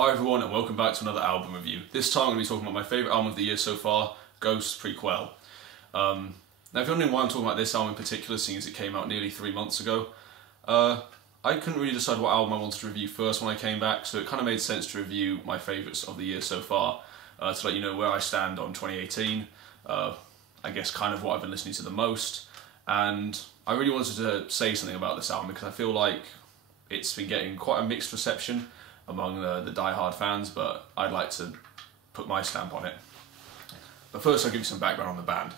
Hi everyone and welcome back to another album review. This time I'm going to be talking about my favourite album of the year so far, Ghost Prequelle. Now if you're wondering why I'm talking about this album in particular, seeing as it came out nearly 3 months ago, I couldn't really decide what album I wanted to review first when I came back, so it kind of made sense to review my favourites of the year so far, to let you know where I stand on 2018, I guess kind of what I've been listening to the most, and I really wanted to say something about this album because I feel like it's been getting quite a mixed reception among the die-hard fans, but I'd like to put my stamp on it. But first I'll give you some background on the band.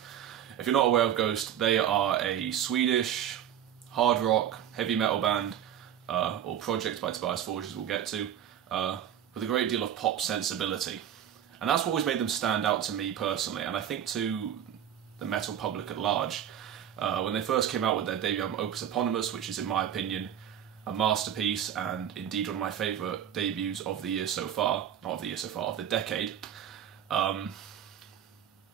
If you're not aware of Ghost, they are a Swedish hard rock, heavy metal band, or project by Tobias Forge, as we'll get to, with a great deal of pop sensibility. And that's what always made them stand out to me personally, and I think to the metal public at large. When they first came out with their debut album Opus Eponymous, which is in my opinion a masterpiece and indeed one of my favourite debuts of the year so far, not of the year so far, of the decade.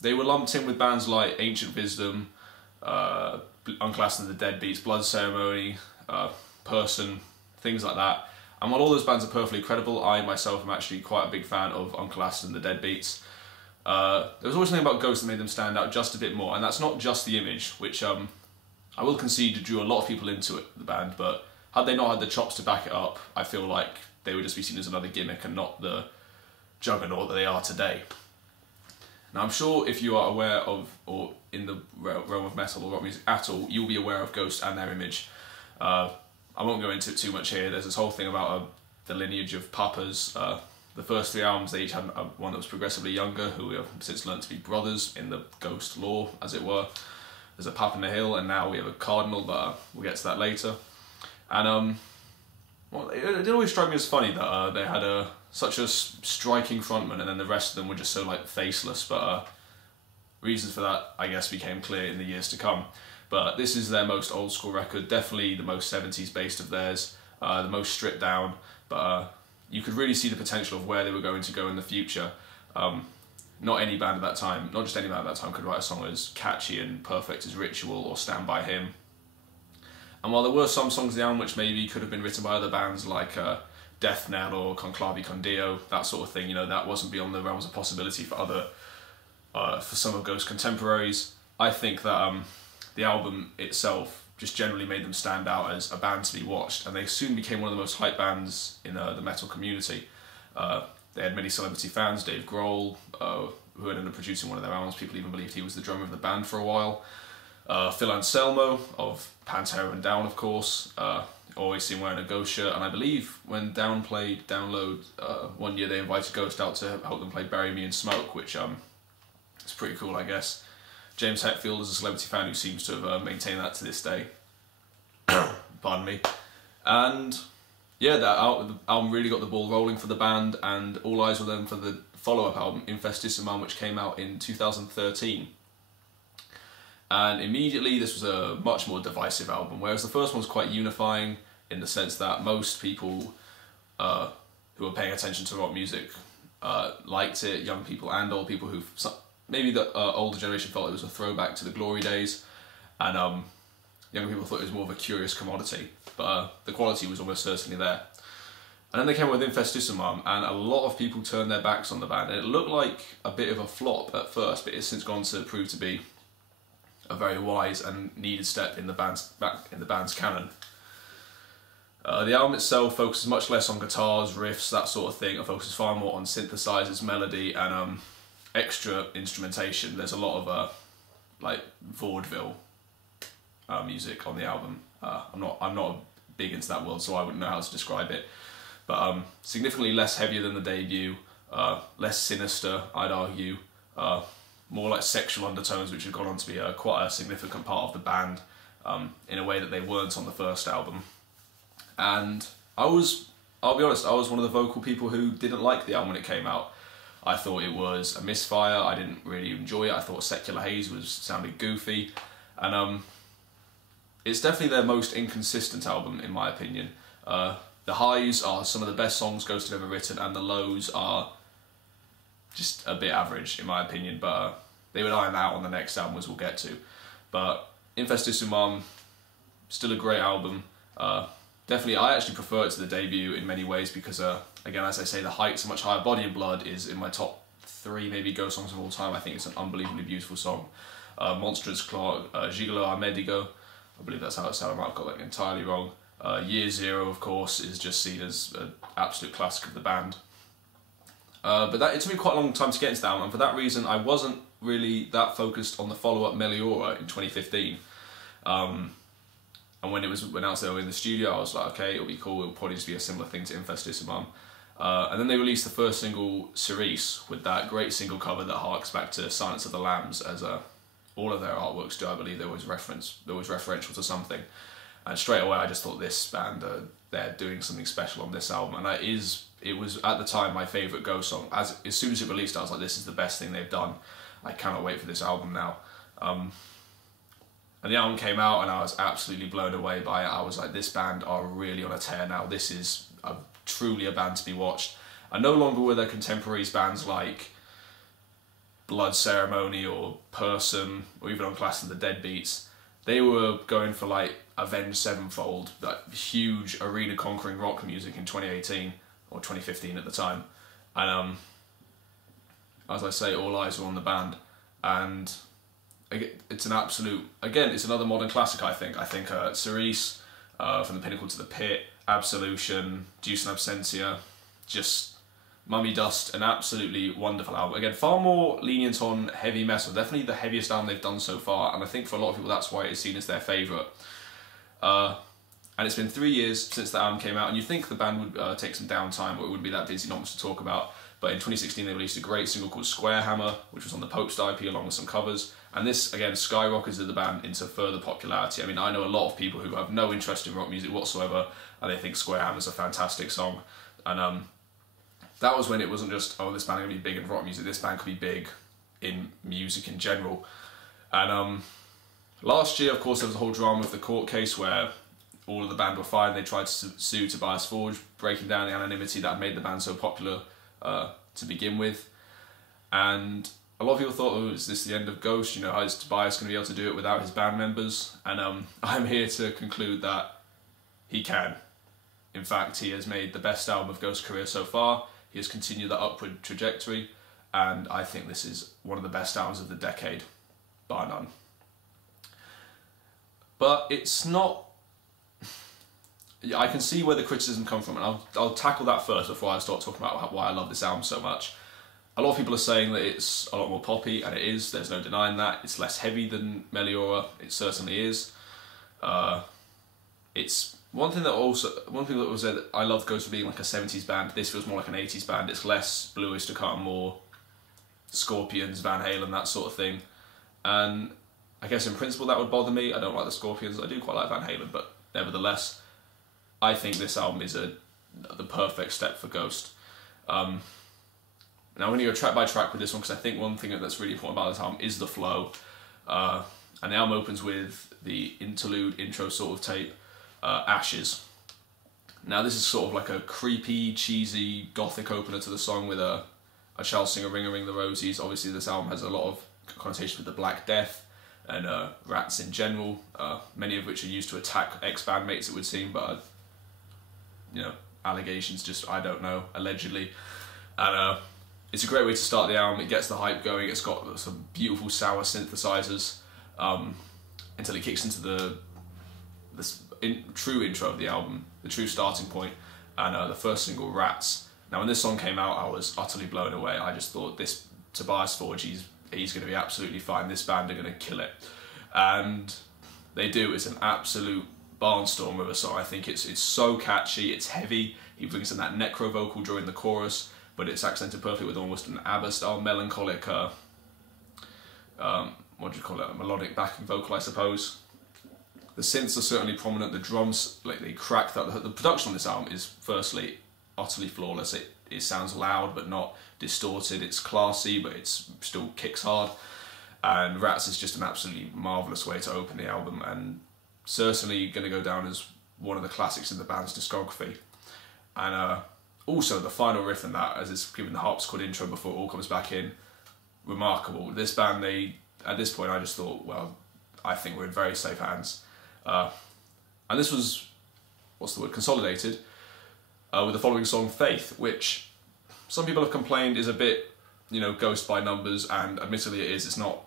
They were lumped in with bands like Ancient Wisdom, Unclassed and the Deadbeats, Blood Ceremony, Person, things like that. And while all those bands are perfectly credible, I myself am actually quite a big fan of Unclassed and the Deadbeats. There was always something about Ghost that made them stand out just a bit more, and that's not just the image, which I will concede drew a lot of people into it, the band, but had they not had the chops to back it up, I feel like they would just be seen as another gimmick and not the juggernaut that they are today. Now I'm sure if you are aware of, or in the realm of metal or rock music at all, you'll be aware of Ghost and their image. I won't go into it too much here. There's this whole thing about the lineage of Papas. The first 3 albums, they each had one that was progressively younger, who we have since learned to be brothers in the Ghost lore, as it were. There's a Papa in the Hill, and now we have a Cardinal, but we'll get to that later. And well, it did always strike me as funny that they had such a striking frontman, and then the rest of them were just so like faceless. But reasons for that, I guess, became clear in the years to come. But this is their most old school record, definitely the most 70s based of theirs, the most stripped down. But you could really see the potential of where they were going to go in the future. Not any band at that time, not just any band at that time, could write a song as catchy and perfect as Ritual or Stand By Him. And while there were some songs in the album which maybe could have been written by other bands like Death Knell or Conclavi Con Dio, that sort of thing, you know, that wasn't beyond the realms of possibility for for some of Ghost's contemporaries. I think that the album itself just generally made them stand out as a band to be watched, and they soon became one of the most hyped bands in the metal community. They had many celebrity fans. Dave Grohl, who ended up producing one of their albums, people even believed he was the drummer of the band for a while. Phil Anselmo of Pantera and Down, of course, always seen wearing a Ghost shirt, and I believe when Down played Download one year, they invited Ghost out to help them play Bury Me in Smoke, which is pretty cool, I guess. James Hetfield is a celebrity fan who seems to have maintained that to this day. Pardon me. And yeah, that album really got the ball rolling for the band, and all eyes were then for the follow-up album, Infestissimum, which came out in 2013. And immediately this was a much more divisive album, whereas the first one was quite unifying in the sense that most people who were paying attention to rock music liked it, young people and old people who maybe the older generation felt it was a throwback to the glory days, and younger people thought it was more of a curious commodity, but the quality was almost certainly there. And then they came up with Infestissimum, and a lot of people turned their backs on the band, and it looked like a bit of a flop at first, but it's since gone to prove to be a very wise and needed step in the band's canon. The album itself focuses much less on guitars, riffs, that sort of thing. It focuses far more on synthesizers, melody, and extra instrumentation. There's a lot of like vaudeville music on the album. I'm not big into that world, so I wouldn't know how to describe it. But significantly less heavier than the debut, less sinister, I'd argue. More like sexual undertones, which have gone on to be quite a significant part of the band in a way that they weren't on the first album. And I'll be honest, I was one of the vocal people who didn't like the album when it came out. I thought it was a misfire, I didn't really enjoy it, I thought Secular Haze sounded goofy, and it's definitely their most inconsistent album in my opinion. The highs are some of the best songs Ghost have ever written, and the lows are just a bit average in my opinion, but they would iron that out on the next album, as we'll get to. But Infestissimum, still a great album. Definitely, I actually prefer it to the debut in many ways because again, as I say, the heights, much higher body and blood is in my top 3 maybe Ghost songs of all time. I think it's an unbelievably beautiful song. Monstrous Claw, Gigolo Armedigo, I believe that's how it sounded. I might have got that entirely wrong. Year Zero, of course, is just seen as an absolute classic of the band. But it took me quite a long time to get into that one, and for that reason I wasn't really that focused on the follow-up Meliora in 2015. And when it was announced they were in the studio, I was like, okay, it'll be cool, it'll probably just be a similar thing to Infestissimum. And then they released the first single, Cerise, with that great single cover that harks back to Silence of the Lambs, as all of their artworks do. I believe there was referential to something. And straight away I just thought, this band, they're doing something special on this album. And it was at the time my favourite Ghost song. As soon as it released, I was like, this is the best thing they've done. I cannot wait for this album now. And the album came out and I was absolutely blown away by it. I was like, this band are really on a tear now. This is truly a band to be watched. And no longer were there contemporaries bands like Blood Ceremony or Person or even Unclassed and the Deadbeats. They were going for like Avenged Sevenfold, that huge arena conquering rock music in 2018 or 2015 at the time. And as I say, all eyes were on the band. And it's an absolute, again, it's another modern classic, I think. I think Cerise, From the Pinnacle to the Pit, Absolution, Deuce and Absentia, just Mummy Dust, an absolutely wonderful album. Again, far more lenient on heavy metal, definitely the heaviest album they've done so far, and I think for a lot of people that's why it's seen as their favourite. And it's been 3 years since the album came out, and you'd think the band would take some downtime, or it wouldn't be that busy, not much to talk about. But in 2016 they released a great single called Square Hammer, which was on the Popestar IP along with some covers. And this, again, skyrocketed the band into further popularity. I mean, I know a lot of people who have no interest in rock music whatsoever, and they think Square Hammer's a fantastic song. And that was when it wasn't just, oh, this band can be big in rock music, this band could be big in music in general. And last year, of course, there was a whole drama with the court case where all of the band were fired and they tried to sue Tobias Forge, breaking down the anonymity that made the band so popular to begin with. And a lot of people thought, oh, is this the end of Ghost? You know, how is Tobias going to be able to do it without his band members? And I'm here to conclude that he can. In fact, he has made the best album of Ghost's career so far. He has continued that upward trajectory, and I think this is one of the best albums of the decade, bar none. But it's not... I can see where the criticism comes from, and I'll tackle that first before I start talking about why I love this album so much. A lot of people are saying that it's a lot more poppy, and it is, there's no denying that. It's less heavy than Meliora, it certainly is. It's one thing that was said, I love Ghost for being like a 70s band. This feels more like an 80s band. It's less Blue Oyster Cult, more Scorpions, Van Halen, that sort of thing. And I guess in principle that would bother me. I don't like the Scorpions. I do quite like Van Halen, but nevertheless, I think this album is the perfect step for Ghost. Now I'm going to go track by track with this one because I think one thing that's really important about this album is the flow. And the album opens with the interlude intro sort of tape, Ashes. Now this is sort of like a creepy, cheesy, gothic opener to the song with a shall sing a ring the rosies. Obviously this album has a lot of connotation with the Black Death and rats in general, many of which are used to attack ex-bandmates, it would seem, but you know, allegations, just, I don't know, allegedly. And it's a great way to start the album. It gets the hype going. It's got some beautiful sour synthesizers until it kicks into the true intro of the album, the true starting point, and the first single, Rats. Now when this song came out, I was utterly blown away. I just thought, this Tobias Forge, he's going to be absolutely fine. This band are going to kill it. And they do. It's an absolute barnstorm of a song. I think it's so catchy, it's heavy. He brings in that necro vocal during the chorus, but it's accented perfectly with almost an ABBA-style melancholic, what do you call it, a melodic backing vocal, I suppose. The synths are certainly prominent, the drums, like, they crack that. The production on this album is, firstly, utterly flawless. It sounds loud but not distorted, it's classy but it still kicks hard. And Rats is just an absolutely marvellous way to open the album, and certainly going to go down as one of the classics in the band's discography. And also the final riff in that, as it's given the harpsichord intro before it all comes back in, remarkable. This band, at this point I just thought, well, I think we're in very safe hands. And this was, what's the word, consolidated with the following song, Faith, which some people have complained is a bit, you know, Ghost by numbers, and admittedly it is. It's not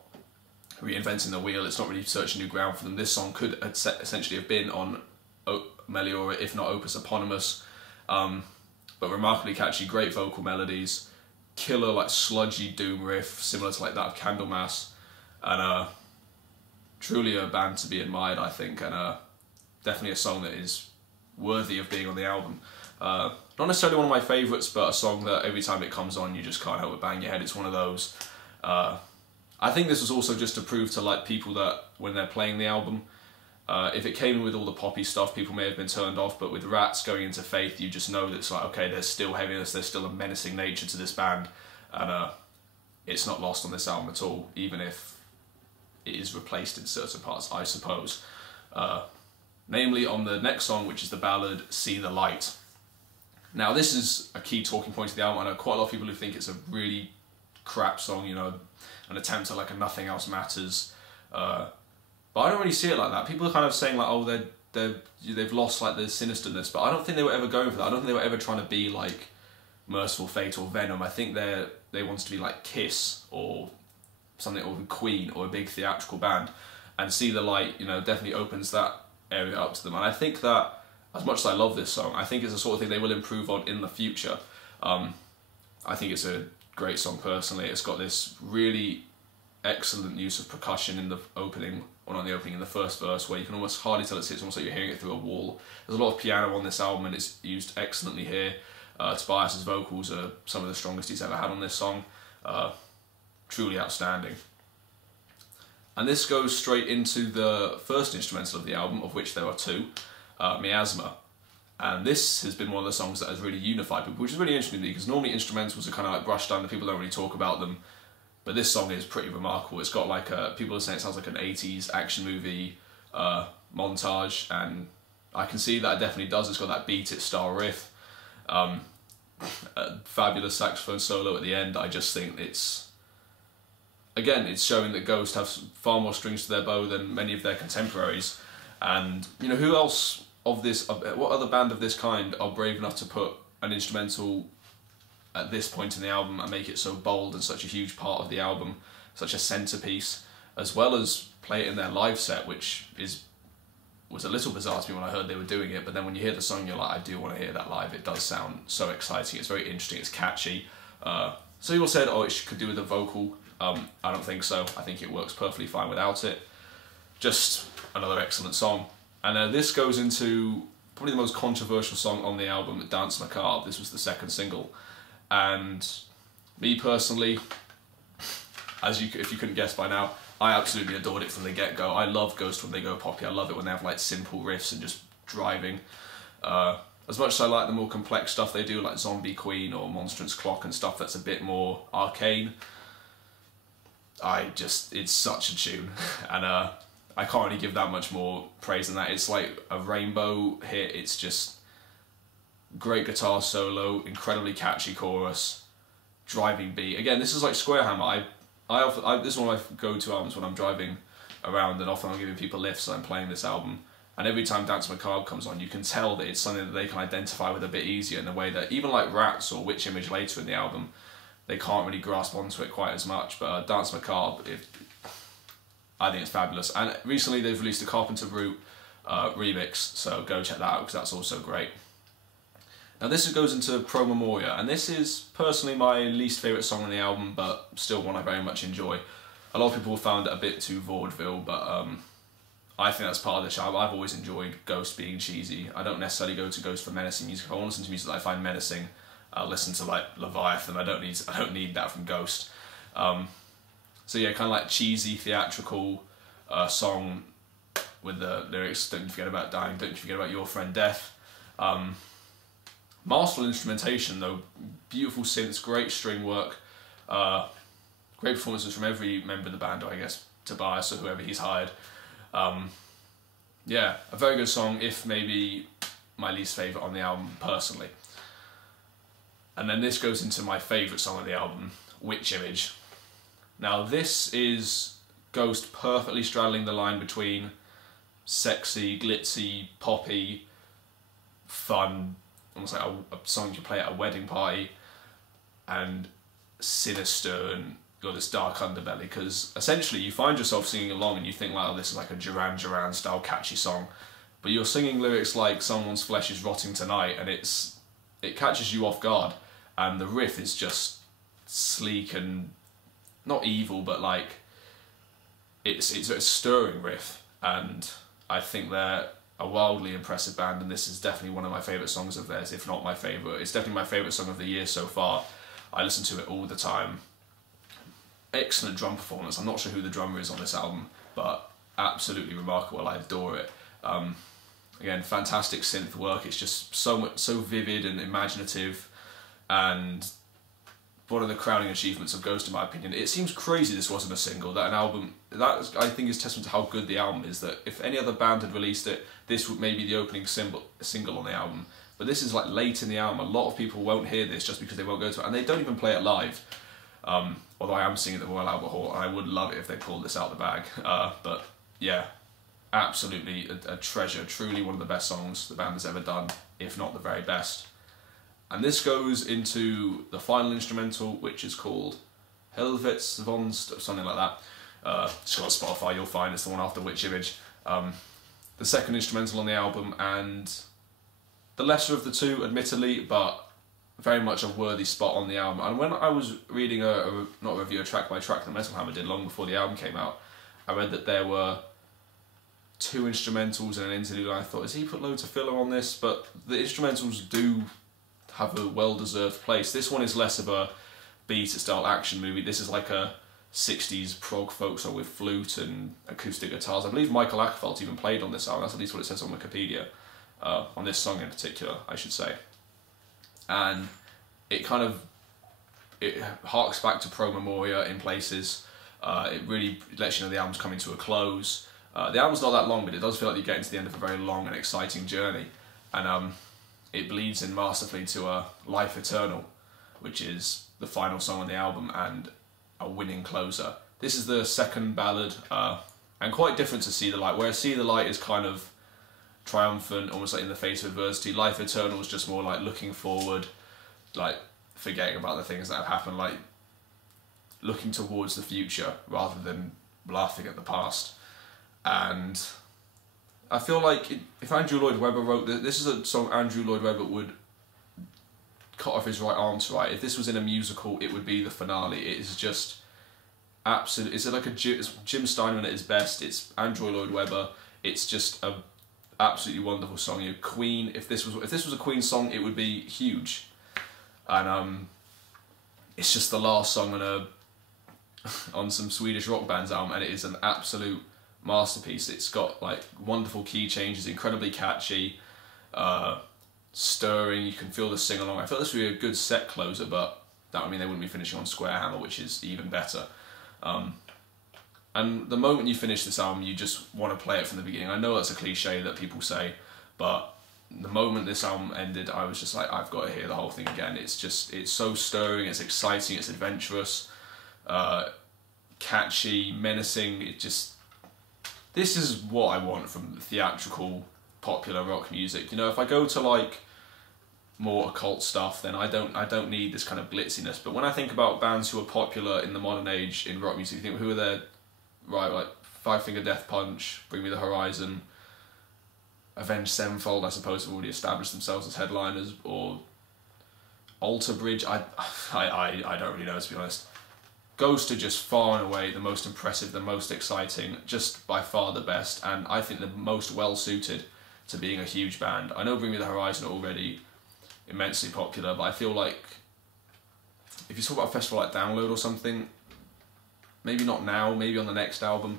reinventing the wheel, it's not really searching new ground for them. This song could essentially have been on Meliora, if not Opus Eponymous, but remarkably catchy, great vocal melodies, killer like sludgy doom riff, similar to like that of Candlemas, and truly a band to be admired, I think, and definitely a song that is worthy of being on the album. Not necessarily one of my favourites, but a song that every time it comes on you just can't help but bang your head. It's one of those. I think this was also just to prove to like people that when they're playing the album, if it came in with all the poppy stuff, people may have been turned off, but with Rats going into Faith, you just know that it's like, okay, there's still heaviness, there's still a menacing nature to this band, and it's not lost on this album at all, even if it is replaced in certain parts, I suppose. Namely on the next song, which is the ballad See the Light. Now this is a key talking point of the album. I know quite a lot of people who think it's a really crap song, you know, an attempt at like a Nothing Else Matters, but I don't really see it like that. People are kind of saying like, oh, they've lost like the sinisterness, but I don't think they were ever going for that. I don't think they were ever trying to be like Merciful Fate or Venom. I think they wanted to be like Kiss or something, or Queen, or a big theatrical band, and See the Light, you know, definitely opens that area up to them. And I think that, as much as I love this song, I think it's the sort of thing they will improve on in the future. I think it's a great song personally. It's got this really excellent use of percussion in the opening, or not in the opening, in the first verse, where you can almost hardly tell it's almost like you're hearing it through a wall. There's a lot of piano on this album and it's used excellently here. Tobias's vocals are some of the strongest he's ever had on this song. Truly outstanding. And this goes straight into the first instrumental of the album, of which there are two, Miasma. And this has been one of the songs that has really unified people, which is really interesting because normally instrumentals are kind of like brushed down, and people don't really talk about them. But this song is pretty remarkable. It's got like people are saying it sounds like an 80s action movie montage, and I can see that it definitely does. It's got that Beat It style riff, a fabulous saxophone solo at the end. I just think it's, again, it's showing that Ghost have far more strings to their bow than many of their contemporaries. And you know, who else of this, what other band of this kind are brave enough to put an instrumental at this point in the album and make it so bold and such a huge part of the album, such a centerpiece, as well as play it in their live set, which was a little bizarre to me when I heard they were doing it, but then when you hear the song you're like, I do want to hear that live. It does sound so exciting, it's very interesting, it's catchy. So you all said, oh, it could do with the vocal. I don't think so. I think it works perfectly fine without it. Just another excellent song. And this goes into probably the most controversial song on the album, Dance Macabre. This was the second single. And me personally, if you couldn't guess by now, I absolutely adored it from the get-go. I love Ghost when they go poppy. I love it when they have like simple riffs and just driving. As much as I like the more complex stuff they do, like Zombie Queen or Monstrance Clock and stuff that's a bit more arcane, it's such a tune. And I can't really give that much more praise than that. It's like a rainbow hit. It's just great guitar solo, incredibly catchy chorus, driving beat. Again, this is like Square Hammer. This is one of my go-to albums when I'm driving around, and often I'm giving people lifts and I'm playing this album. And every time Dance Macabre comes on, you can tell that it's something that they can identify with a bit easier, in a way that even like Rats or Witch Image later in the album, they can't really grasp onto it quite as much. But Dance Macabre, I think it's fabulous. And recently they've released a Carpenter Brute remix, so go check that out because that's also great. Now this goes into Pro Memoria, and this is personally my least favourite song on the album, but still one I very much enjoy. A lot of people found it a bit too vaudeville, but I think that's part of the charm. I've always enjoyed Ghost being cheesy. I don't necessarily go to Ghost for menacing music. If I want to listen to music that I find menacing, I'll listen to like Leviathan. I don't need that from Ghost. So yeah, kind of like cheesy theatrical song with the lyrics, don't you forget about dying, don't you forget about your friend death. Masterful instrumentation though, beautiful synths, great string work, great performances from every member of the band, or I guess Tobias or whoever he's hired. Yeah, a very good song, if maybe my least favourite on the album personally. And then this goes into my favourite song on the album, Witch Image. Now this is Ghost perfectly straddling the line between sexy, glitzy, poppy, fun, almost like a song you play at a wedding party, and sinister, and got this dark underbelly, because essentially you find yourself singing along and you think like, oh, this is like a Duran Duran style catchy song, but you're singing lyrics like someone's flesh is rotting tonight, and it catches you off guard, and the riff is just sleek and not evil, but like it's a stirring riff, and I think they're a wildly impressive band, and this is definitely one of my favourite songs of theirs, if not my favourite. It's definitely my favourite song of the year so far. I listen to it all the time. Excellent drum performance. I'm not sure who the drummer is on this album, but absolutely remarkable. I adore it. Again, fantastic synth work. It's just so vivid and imaginative, and one of the crowning achievements of Ghost, in my opinion. It seems crazy this wasn't a single, that an album, that I think is testament to how good the album is, that if any other band had released it, this would maybe be the opening single on the album. But this is like late in the album. A lot of people won't hear this just because they won't go to it, and they don't even play it live. Although I am singing at the Royal Albert Hall, and I would love it if they pulled this out the bag. But yeah, absolutely a treasure, truly one of the best songs the band has ever done, if not the very best. And this goes into the final instrumental, which is called Helvets von something like that. Just go on Spotify, you'll find it's the one after Witch Image. The second instrumental on the album, and the lesser of the two, admittedly, but very much a worthy spot on the album. And when I was reading not a review, a track by track that Metal Hammer did long before the album came out, I read that there were 2 instrumentals and an interlude, and I thought, has he put loads of filler on this? But the instrumentals do have a well-deserved place. This one is less of a beta-style action movie. This is like a 60s prog folk song with flute and acoustic guitars. I believe Michael Achfeld even played on this album. That's at least what it says on Wikipedia. On this song in particular, I should say. And it harks back to Pro Memoria in places. It really lets you know the album's coming to a close. The album's not that long, but it does feel like you're getting to the end of a very long and exciting journey. And it bleeds in masterfully to Life Eternal, which is the final song on the album and a winning closer. This is the second ballad, and quite different to See the Light, whereas See the Light is kind of triumphant, almost like in the face of adversity. Life Eternal is just more like looking forward, like forgetting about the things that have happened, like looking towards the future rather than laughing at the past. And I feel like if Andrew Lloyd Webber wrote this is a song Andrew Lloyd Webber would cut off his right arm to write. If this was in a musical, it would be the finale. It is just absolute. It's like it's Jim Steinman at his best. It's Andrew Lloyd Webber. It's just a absolutely wonderful song. You know, Queen. If this was a Queen song, it would be huge. And it's just the last song on some Swedish rock band's album, and it is an absolute masterpiece. It's got like wonderful key changes, incredibly catchy, stirring. You can feel the sing along. I felt this would be a good set closer, but that would mean they wouldn't be finishing on Square Hammer, which is even better. And the moment you finish this album, you just want to play it from the beginning. I know that's a cliche that people say, but the moment this album ended, I was just like, I've got to hear the whole thing again. It's so stirring, it's exciting, it's adventurous, catchy, menacing. This is what I want from theatrical, popular rock music. You know, if I go to like more occult stuff, then I don't need this kind of glitziness. But when I think about bands who are popular in the modern age in rock music, you think, who are there? Right, like Five Finger Death Punch, Bring Me the Horizon, Avenged Sevenfold, I suppose, have already established themselves as headliners, or Alter Bridge. I don't really know, to be honest. Ghost are just far and away the most impressive, the most exciting, just by far the best, and I think the most well suited to being a huge band. I know Bring Me the Horizon are already immensely popular, but I feel like if you talk about a festival like Download or something, maybe not now, maybe on the next album,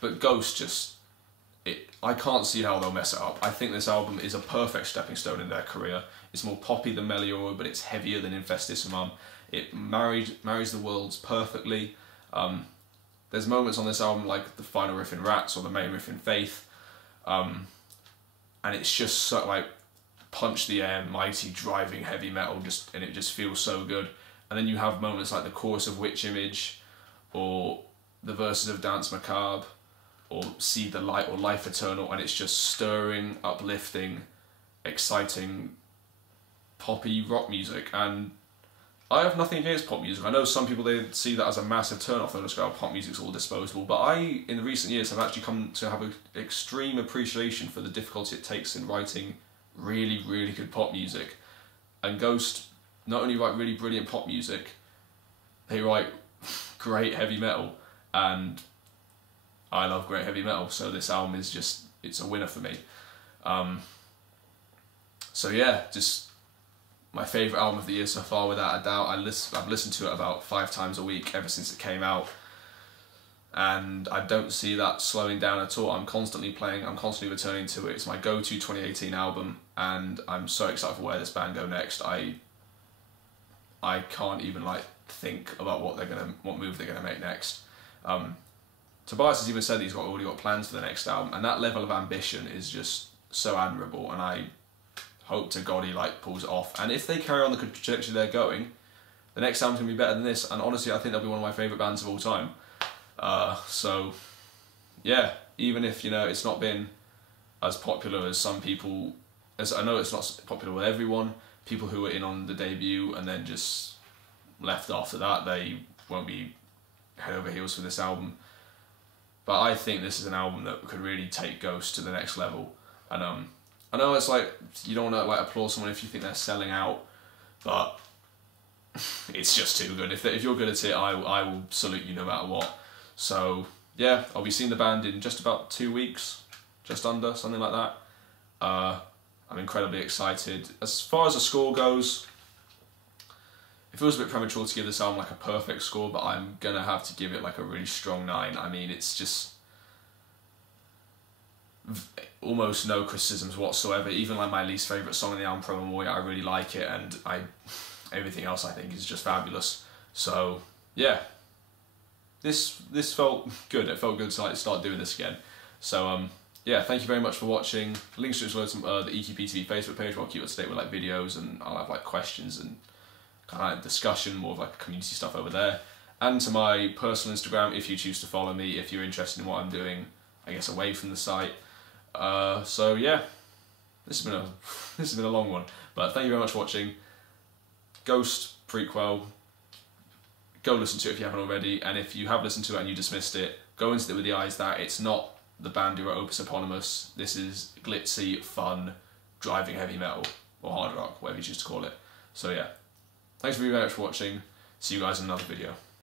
but Ghost I can't see how they'll mess it up. I think this album is a perfect stepping stone in their career. It's more poppy than Meliora, but it's heavier than Infestissimum. It marries the worlds perfectly. There's moments on this album like the final riff in Rats or the main riff in Faith, and it's just so like punch the air, mighty, driving heavy metal, and it just feels so good. And then you have moments like the chorus of Witch Image, or the verses of Dance Macabre, or See the Light or Life Eternal, and it's just stirring, uplifting, exciting, poppy rock music, and I have nothing against pop music. I know some people, they see that as a massive turn-off. They'll just go, oh, pop music's all disposable. But I, in recent years, have actually come to have an extreme appreciation for the difficulty it takes in writing really, really good pop music. And Ghost not only write really brilliant pop music, they write great heavy metal. And I love great heavy metal, so this album is just, it's a winner for me. So yeah, just my favourite album of the year so far, without a doubt. I've listened to it about 5 times a week ever since it came out, and I don't see that slowing down at all. I'm constantly playing, I'm constantly returning to it. It's my go-to 2018 album, and I'm so excited for where this band go next. I can't even like think about what move they're gonna make next. Tobias has even said that he's already got plans for the next album, and that level of ambition is just so admirable, and I hope to God he like pulls it off. And if they carry on the trajectory they're going, the next album's gonna be better than this, and honestly I think they'll be one of my favourite bands of all time. So yeah, even if, you know, it's not been as popular as some people, as I know it's not popular with everyone, people who were in on the debut and then just left after that, they won't be head over heels for this album. But I think this is an album that could really take Ghost to the next level. And I know it's like, you don't want to like applaud someone if you think they're selling out, but it's just too good. If you're good at it, I will salute you no matter what. So yeah, I'll be seeing the band in just about 2 weeks, just under, something like that. I'm incredibly excited. As far as the score goes, it feels a bit premature to give this album like a perfect score, but I'm gonna have to give it like a really strong 9. I mean, it's just almost no criticisms whatsoever. Even like my least favourite song in the album, Pro Memoria, I really like it, and everything else I think is just fabulous. So yeah, this felt good. It felt good to like start doing this again. So yeah, thank you very much for watching. Links to the EQPTV Facebook page where I'll keep up to date with like videos, and I'll have like questions and kind of like discussion, more of like community stuff over there. And to my personal Instagram, if you choose to follow me, if you're interested in what I'm doing, I guess away from the site. So yeah, this has been a long one, but thank you very much for watching. Ghost, Prequelle, go listen to it if you haven't already, and if you have listened to it and you dismissed it, go into it with the eyes that it's not the band who wrote Opus Eponymous. This is glitzy, fun, driving heavy metal, or hard rock, whatever you choose to call it. So yeah, thanks very much for watching. See you guys in another video.